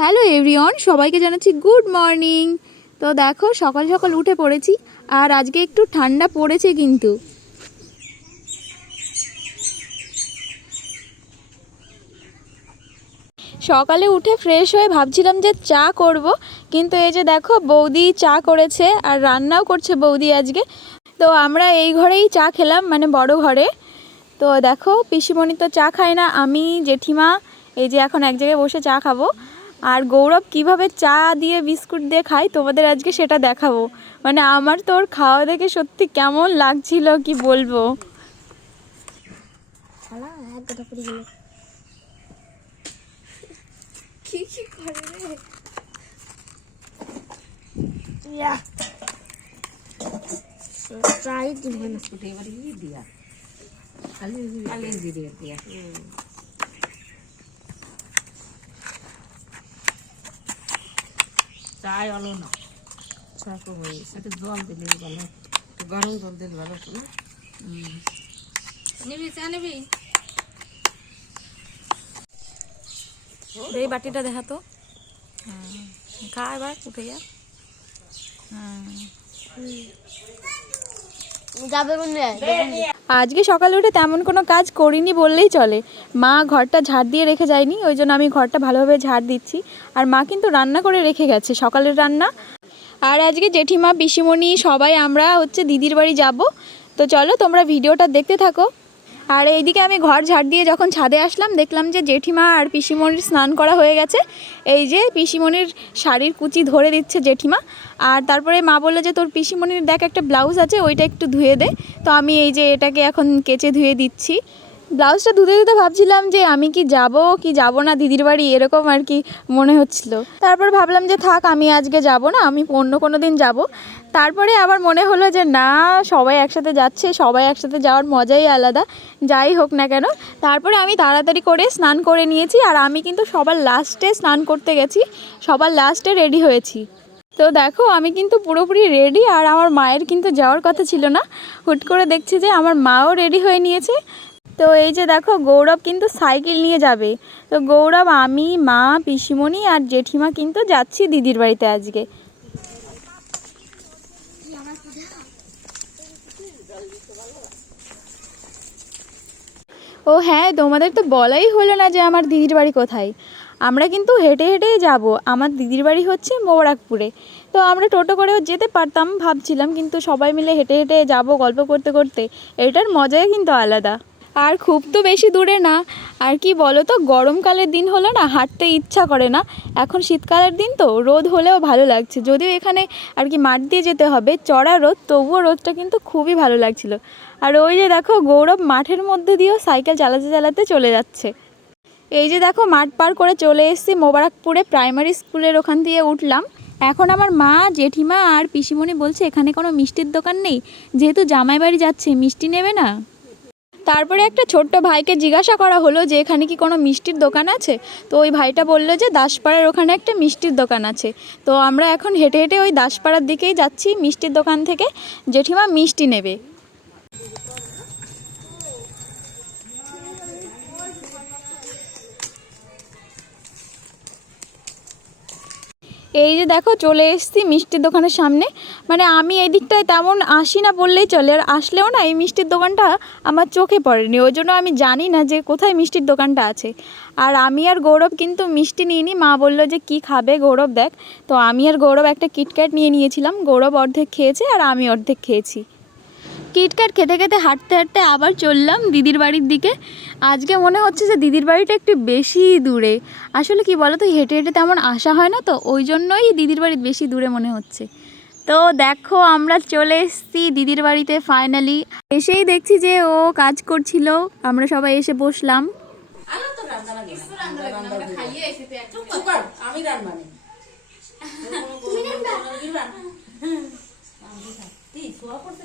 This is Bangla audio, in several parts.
হ্যালো এভরিওয়ান, সবাইকে জানাচ্ছি গুড মর্নিং। তো দেখো, সকাল সকাল উঠে পড়েছি, আর আজকে একটু ঠান্ডা পড়েছে কিন্তু। সকালে উঠে ফ্রেশ হয়ে ভাবছিলাম যে চা করব, কিন্তু এই যে দেখো, বৌদি চা করেছে, আর রান্নাও করছে বৌদি আজকে। তো আমরা এই ঘরেই চা খেলাম মানে বড় ঘরে। তো দেখো, পিসিমণি তো চা খায় না, আমি জেঠিমা, এই যে এখন এক জায়গায় বসে চা খাব। আর গৌরব কীভাবে চা দিয়ে বিস্কুট দিয়ে খায় তোমাদের আজকে সেটা দেখাবো। মানে আমার তোর খাওয়া দেখে সত্যি কেমন লাগছিল কি বলব। কি কি করে ইয়া। ট্রাই দিয়া খালি খালি দিয়ে দিয়া চাই আলো না। চা কমে সেটা জল দিলে ভালো একটু গরম জল দিলে ভালো তো নিবি চা নিবি? এই বাটিটা দেখাতো খা এবার উঠে যা। যাবে আজকে সকালে উঠে তেমন কোনো কাজ করিনি বললেই চলে। মা ঘরটা ঝাড় দিয়ে রেখে যায়নি, ওই জন্য আমি ঘরটা ভালোভাবে ঝাড় দিচ্ছি। আর মা কিন্তু রান্না করে রেখে গেছে, সকালের রান্না। আর আজকে জেঠিমা, পিসিমণি, সবাই, আমরা হচ্ছে দিদির বাড়ি যাব। তো চলো তোমরা ভিডিওটা দেখতে থাকো। আর এইদিকে আমি ঘর ঝাড় দিয়ে যখন ছাদে আসলাম, দেখলাম যে জেঠিমা আর পিসিমণির স্নান করা হয়ে গেছে। এই যে পিসিমণির শাড়ির কুচি ধরে দিচ্ছে জেঠিমা। আর তারপরে মা বলল যে, তোর পিসিমণির দেখ একটা ব্লাউজ আছে, ওইটা একটু ধুয়ে দে। তো আমি এই যে এটাকে এখন কেচে ধুয়ে দিচ্ছি। ব্লাউজটা ধুতে ধুতে ভাবছিলাম যে আমি কি যাব কি যাব না, দিদির বাড়ি, এরকম আর কি মনে হচ্ছিল। তারপর ভাবলাম যে থাক, আমি আজকে যাব না, আমি অন্য কোনো দিন যাব। তারপরে আবার মনে হলো যে না, সবাই একসাথে যাচ্ছে, সবাই একসাথে যাওয়ার মজাই আলাদা, যাই হোক না কেন। তারপরে আমি তাড়াতাড়ি করে স্নান করে নিয়েছি, আর আমি কিন্তু সবার লাস্টে স্নান করতে গেছি, সবার লাস্টে রেডি হয়েছি। তো দেখো, আমি কিন্তু পুরোপুরি রেডি আর আমার মায়ের কিন্তু যাওয়ার কথা ছিল না। হুট করে দেখছি যে আমার মাও রেডি হয়ে নিয়েছে। তো এই যে দেখো, গৌরব কিন্তু সাইকেল নিয়ে যাবে। তো গৌরব, আমি, মা, পিসিমণি আর জেঠিমা কিন্তু যাচ্ছি দিদির বাড়িতে আজকে। ও হ্যাঁ তোমাদের তো বলাই হলো না যে আমার দিদির বাড়ি কোথায়। আমরা কিন্তু হেঁটে হেঁটেই যাব। আমার দিদির বাড়ি হচ্ছে মোবারকপুরে। তো আমরা টোটো করেও যেতে পারতাম, ভাবছিলাম, কিন্তু সবাই মিলে হেঁটে হেঁটে যাব গল্প করতে করতে। এটার মজাই কিন্তু আলাদা। আর খুব তো বেশি দূরে না। আর কি বলো তো, গরমকালের দিন হলো না হাঁটতে ইচ্ছা করে না। এখন শীতকালের দিন তো, রোদ হলেও ভালো লাগছে। যদিও এখানে আর কি মাঠ দিয়ে যেতে হবে, চড়া রোদ, তবুও রোদটা কিন্তু খুবই ভালো লাগছিল। আর ওই যে দেখো, গৌরব মাঠের মধ্যে দিয়েও সাইকেল চালাতে চালাতে চলে যাচ্ছে। এই যে দেখো, মাঠ পার করে চলে এসেছি মোবারকপুরে প্রাইমারি স্কুলের ওখান দিয়ে উঠলাম। এখন আমার মা, জেঠিমা আর পিসিমণি বলছে, এখানে কোনো মিষ্টির দোকান নেই। যেহেতু জামাই বাড়ি যাচ্ছে, মিষ্টি নেবে না? তারপরে একটা ছোট্ট ভাইকে জিজ্ঞাসা করা হলো যে, এখানে কি কোনো মিষ্টির দোকান আছে? তো ওই ভাইটা বলল যে, দাসপাড়ার ওখানে একটা মিষ্টির দোকান আছে। তো আমরা এখন হেঁটে হেঁটে ওই দাসপাড়ার দিকেই যাচ্ছি মিষ্টির দোকান থেকে। জেঠিমা মিষ্টি নেবে। এই যে দেখো চলে এসেছি মিষ্টির দোকানের সামনে। মানে আমি এই দিকটায় তেমন আসি না বললেই চলে, আর আসলেও না এই মিষ্টির দোকানটা আমার চোখে পড়েনি। ওই জন্য আমি জানি না যে কোথায় মিষ্টির দোকানটা আছে। আর আমি আর গৌরব কিন্তু মিষ্টি নিইনি। মা বলল যে কি খাবে গৌরব দেখ। তো আমি আর গৌরব একটা কিটক্যাট নিয়ে নিয়েছিলাম। গৌরব অর্ধেক খেয়েছে আর আমি অর্ধেক খেয়েছি। কিটক্যাট খেতে খেতে হাঁটতে হাঁটতে আবার চললাম দিদির বাড়ির দিকে। আজকে মনে হচ্ছে যে দিদির বাড়িটা একটু বেশি দূরে। আসলে কি বলো তো হেঁটে হেঁটে তেমন আসা হয় না তো ওই জন্যই দিদির বাড়ি বেশি দূরে মনে হচ্ছে। তো দেখো আমরা চলে এসেছি দিদির বাড়িতে ফাইনালি এসেই দেখছি যে ও কাজ করছিল আমরা সবাই এসে বসলাম। আমি রান্না নেই কি শোয়া করতে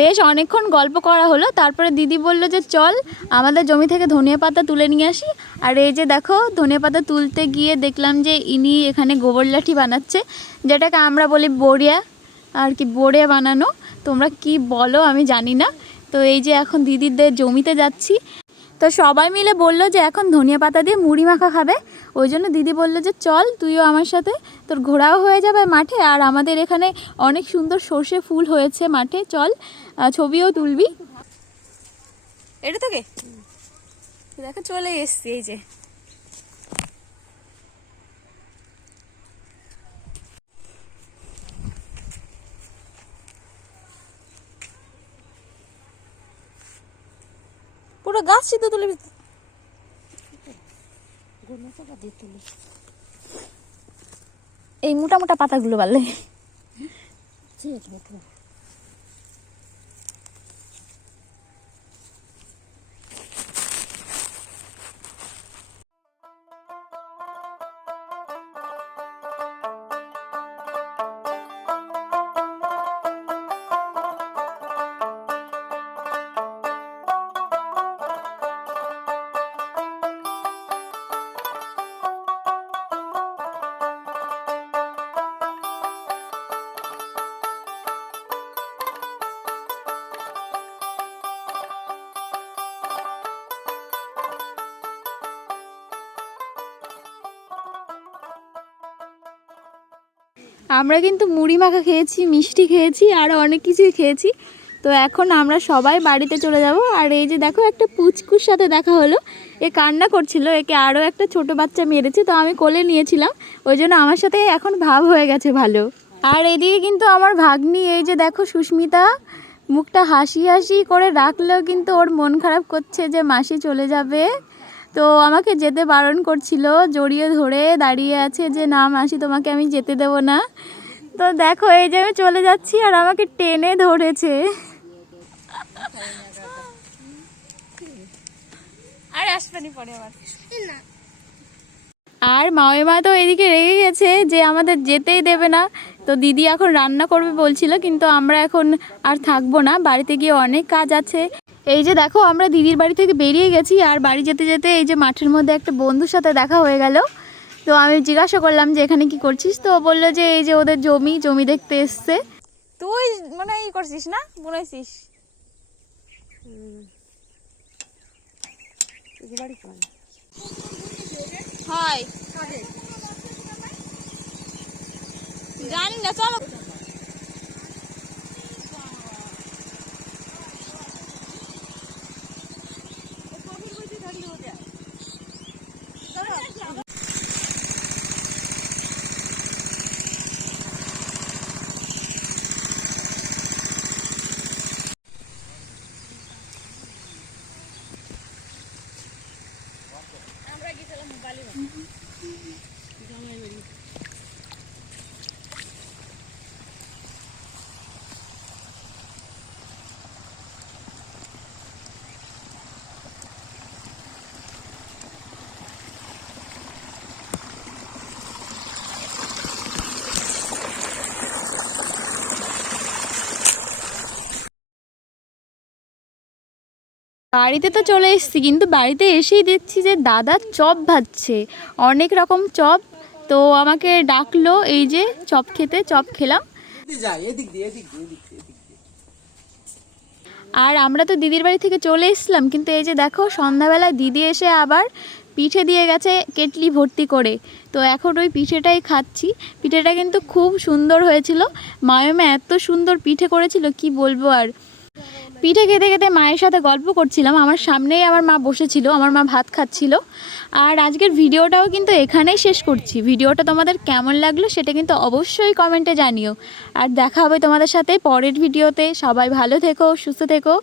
বেশ অনেকক্ষণ গল্প করা হলো। তারপরে দিদি বলল যে চল আমাদের জমি থেকে ধনিয়া পাতা তুলে নিয়ে আসি। আর এই যে দেখো ধনিয়া পাতা তুলতে গিয়ে দেখলাম যে ইনি এখানে গোবর লাঠি বানাচ্ছে যেটাকে আমরা বলি বড়িয়া আর কি বড়িয়া বানানো। তোমরা কি বলো আমি জানি না। তো এই যে এখন দিদিদের জমিতে যাচ্ছি তো সবাই মিলে বলল যে এখন ধনিয়া পাতা দিয়ে মুড়ি মাখা খাবে। ওই জন্য দিদি বলল যে, চল, তুইও আমার সাথে। তোর ঘোরাও হয়ে যাবে মাঠে আর আমাদের এখানে অনেক সুন্দর সর্ষে ফুল হয়েছে মাঠে। চল ছবিও তুলবি। এটা তোকে? দেখো, চলে এসছি, এই যে। পুরো গাছ সিদ্ধ তুলে এই মোটা মোটা পাতাগুলো পারলে আমরা কিন্তু মুড়ি মাখা খেয়েছি, মিষ্টি খেয়েছি আরও অনেক কিছুই খেয়েছি। তো এখন আমরা সবাই বাড়িতে চলে যাব। আর এই যে দেখো, একটা পুচকুর সাথে দেখা হলো। এ কান্না করছিল, একে আরও একটা ছোট বাচ্চা মেরেছে, তো আমি কোলে নিয়েছিলাম। ওই জন্য আমার সাথে এখন ভাব হয়ে গেছে ভালো। আর এদিকে কিন্তু আমার ভাগ্নি, এই যে দেখো সুস্মিতা, মুখটা হাসি হাসি করে রাখলেও কিন্তু ওর মন খারাপ করছে যে মাসি চলে যাবে। তো আমাকে যেতে বারণ করছিল জড়িয়ে ধরে দাঁড়িয়ে আছে যে না মাসি তোমাকে আমি যেতে দেব না। তো দেখো এই যে আমি চলে যাচ্ছি আর আমাকে টেনে ধরেছে। আর আসবেনি পরে আবার। আর মামিমা তো এদিকে রেগে গেছে যে আমাদের যেতেই দেবে না। তো দিদি এখন রান্না করবে বলছিল কিন্তু আমরা এখন আর থাকব না বাড়িতে গিয়ে অনেক কাজ আছে। এই যে দেখো আমরা দিদির বাড়ি থেকে বেরিয়ে গেছি আর বাড়ি যেতে যেতে এই যে মাঠের মধ্যে একটা বন্ধুর সাথে দেখা হয়ে গেল। তো আমি জিজ্ঞাসা করলাম যে এখানে কি করছিস? তো বলল যে এই যে ওদের জমি জমি দেখতে এসছে। তুই মানে ই করছিস না? বুনাইছিস? হয়। জানি না চলো। Vale, vale. Dame el vino. বাড়িতে তো চলে এসেছি, কিন্তু বাড়িতে এসেই দেখছি যে দাদা চপ ভাজছে। অনেক রকম চপ। তো আমাকে ডাকলো এই যে চপ খেতে, চপ খেলাম। আর আমরা তো দিদির বাড়ি থেকে চলে এসেছিলাম, কিন্তু এই যে দেখো সন্ধ্যাবেলায় দিদি এসে আবার পিঠে দিয়ে গেছে কেটলি ভর্তি করে। তো এখন ওই পিঠেটাই খাচ্ছি। পিঠেটা কিন্তু খুব সুন্দর হয়েছিল। মায়মা এত সুন্দর পিঠে করেছিল, কি বলব আর। পিঠে খেতে খেতে মায়ের সাথে গল্প করছিলাম। আমার সামনেই আমার মা বসেছিল, আমার মা ভাত খাচ্ছিল। আর আজকের ভিডিওটাও কিন্তু এখানেই শেষ করছি। ভিডিওটা তোমাদের কেমন লাগল সেটা কিন্তু অবশ্যই কমেন্টে জানিও। আর দেখা হবে তোমাদের সাথে পরের ভিডিওতে। সবাই ভালো থেকো, সুস্থ থেকো।